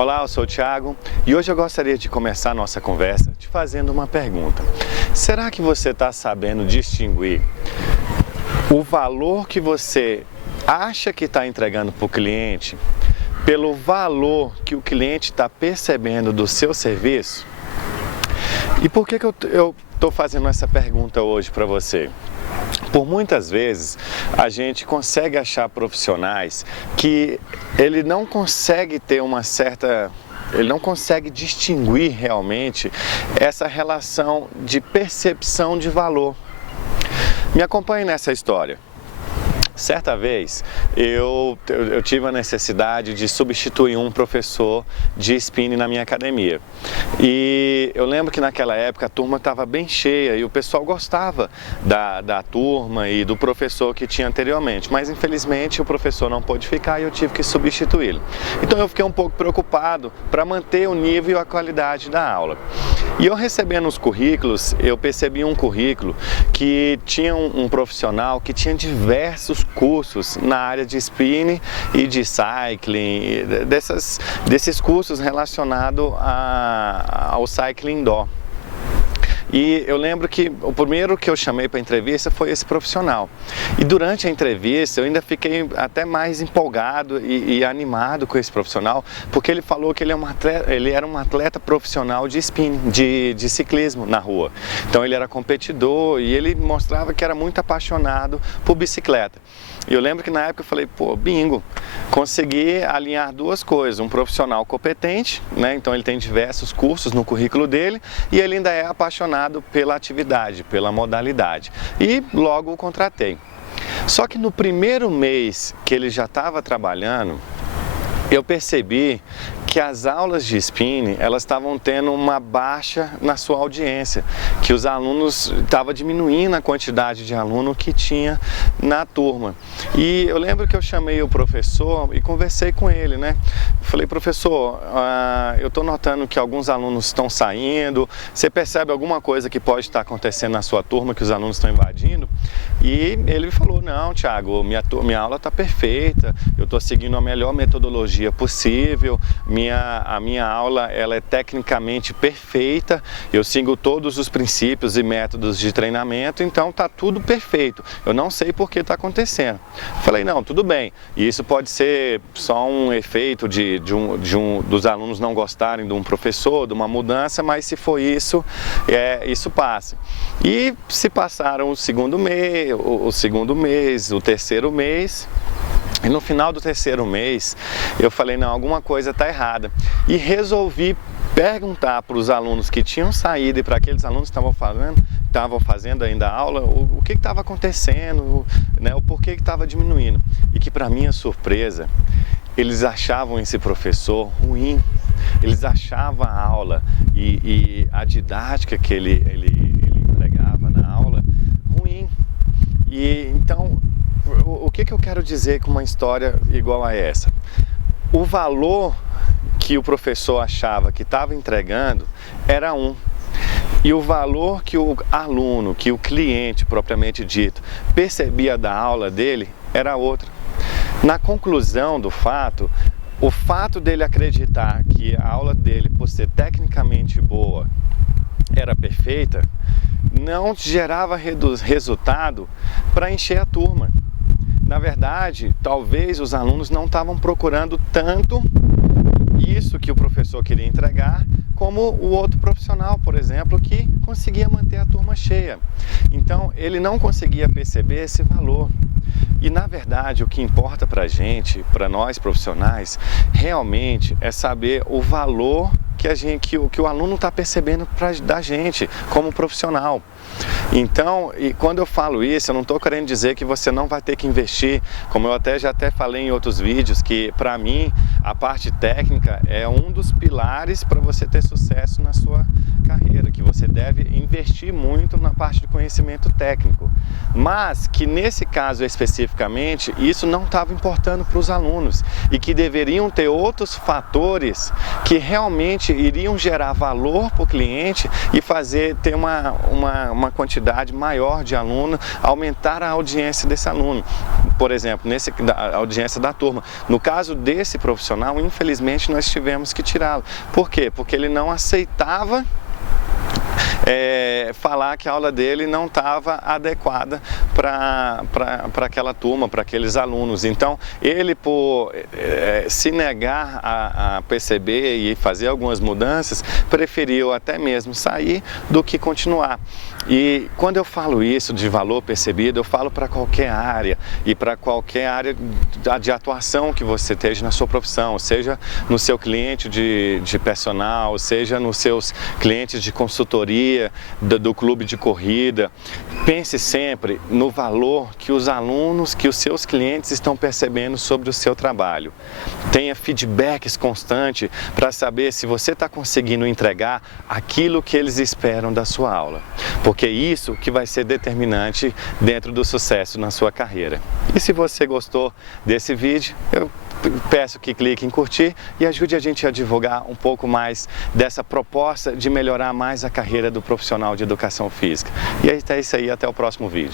Olá, eu sou o Thiago e hoje eu gostaria de começar a nossa conversa te fazendo uma pergunta. Será que você está sabendo distinguir o valor que você acha que está entregando para o cliente pelo valor que o cliente está percebendo do seu serviço? E por que eu estou fazendo essa pergunta hoje para você? Por muitas vezes a gente consegue achar profissionais que ele não consegue ter ele não consegue distinguir realmente essa relação de percepção de valor. Me acompanhe nessa história. Certa vez eu tive a necessidade de substituir um professor de spinning na minha academia. E eu lembro que naquela época a turma estava bem cheia e o pessoal gostava da turma e do professor que tinha anteriormente. Mas infelizmente o professor não pôde ficar e eu tive que substituí-lo. Então eu fiquei um pouco preocupado para manter o nível e a qualidade da aula. E eu recebendo os currículos, eu percebi um currículo que tinha um profissional que tinha diversos cursos na área de spinning e de cycling, desses cursos relacionados ao cycling indoor. E eu lembro que o primeiro que eu chamei para a entrevista foi esse profissional. E durante a entrevista eu ainda fiquei até mais empolgado e animado com esse profissional, porque ele falou que ele era um atleta profissional de spinning, de ciclismo na rua. Então ele era competidor e ele mostrava que era muito apaixonado por bicicleta. E eu lembro que na época eu falei, pô, bingo, consegui alinhar duas coisas, um profissional competente, né? Então ele tem diversos cursos no currículo dele e ele ainda é apaixonado pela atividade, pela modalidade. E logo o contratei. Só que no primeiro mês que ele já estava trabalhando, eu percebi que as aulas de spinning, elas estavam tendo uma baixa na sua audiência, que os alunos, estava diminuindo a quantidade de aluno que tinha na turma. E eu lembro que eu chamei o professor e conversei com ele, né? Falei, professor, eu estou notando que alguns alunos estão saindo, você percebe alguma coisa que pode estar acontecendo na sua turma, que os alunos estão invadindo? E ele falou, não, Thiago, minha aula está perfeita, eu estou seguindo a melhor metodologia possível, a minha aula ela é tecnicamente perfeita, eu sigo todos os princípios e métodos de treinamento, então está tudo perfeito, eu não sei por que está acontecendo. Falei, não, tudo bem, e isso pode ser só um efeito dos alunos não gostarem de um professor, de uma mudança, mas se for isso, isso passa. E se passaram o segundo mês, o terceiro mês, e no final do terceiro mês, eu falei, não, alguma coisa está errada. E resolvi perguntar para os alunos que tinham saído e para aqueles alunos que estavam fazendo ainda a aula, o que estava acontecendo, né, o porquê que estava diminuindo. E que, para minha surpresa, eles achavam esse professor ruim. Eles achavam a aula e a didática que ele empregava na aula ruim. E então, o que eu quero dizer com uma história igual a essa? O valor que o professor achava que estava entregando era um. E o valor que o aluno, que o cliente propriamente dito, percebia da aula dele era outro. Na conclusão do fato, o fato dele acreditar que a aula dele, por ser tecnicamente boa, era perfeita, não gerava resultado para encher a turma. Na verdade, talvez os alunos não estavam procurando tanto isso que o professor queria entregar, como o outro profissional, por exemplo, que conseguia manter a turma cheia. Então, ele não conseguia perceber esse valor. E, na verdade, o que importa para a gente, para nós profissionais, realmente é saber o valor que o aluno está percebendo da gente como profissional. Então, e quando eu falo isso, eu não estou querendo dizer que você não vai ter que investir, como eu já falei em outros vídeos, que para mim a parte técnica é um dos pilares para você ter sucesso na sua carreira, que você deve investir muito na parte de conhecimento técnico, mas que nesse caso especificamente isso não estava importando para os alunos e que deveriam ter outros fatores que realmente iriam gerar valor para o cliente e ter uma quantidade quantidade maior de aluno, aumentar a audiência desse aluno. Por exemplo, a audiência da turma. No caso desse profissional, infelizmente nós tivemos que tirá-lo. Por quê? Porque ele não aceitava falar que a aula dele não estava adequada para aquela turma, para aqueles alunos. Então, ele, por se negar a perceber e fazer algumas mudanças, preferiu até mesmo sair do que continuar. E quando eu falo isso de valor percebido, eu falo para qualquer área e para qualquer área de atuação que você esteja na sua profissão, seja no seu cliente de personal, seja nos seus clientes de consultoria, do clube de corrida. Pense sempre no valor que os alunos, que os seus clientes estão percebendo sobre o seu trabalho. Tenha feedbacks constantes para saber se você está conseguindo entregar aquilo que eles esperam da sua aula. Porque é isso que vai ser determinante dentro do sucesso na sua carreira. E se você gostou desse vídeo, eu peço que clique em curtir e ajude a gente a divulgar um pouco mais dessa proposta de melhorar mais a carreira do profissional de educação física. E é isso aí, até o próximo vídeo.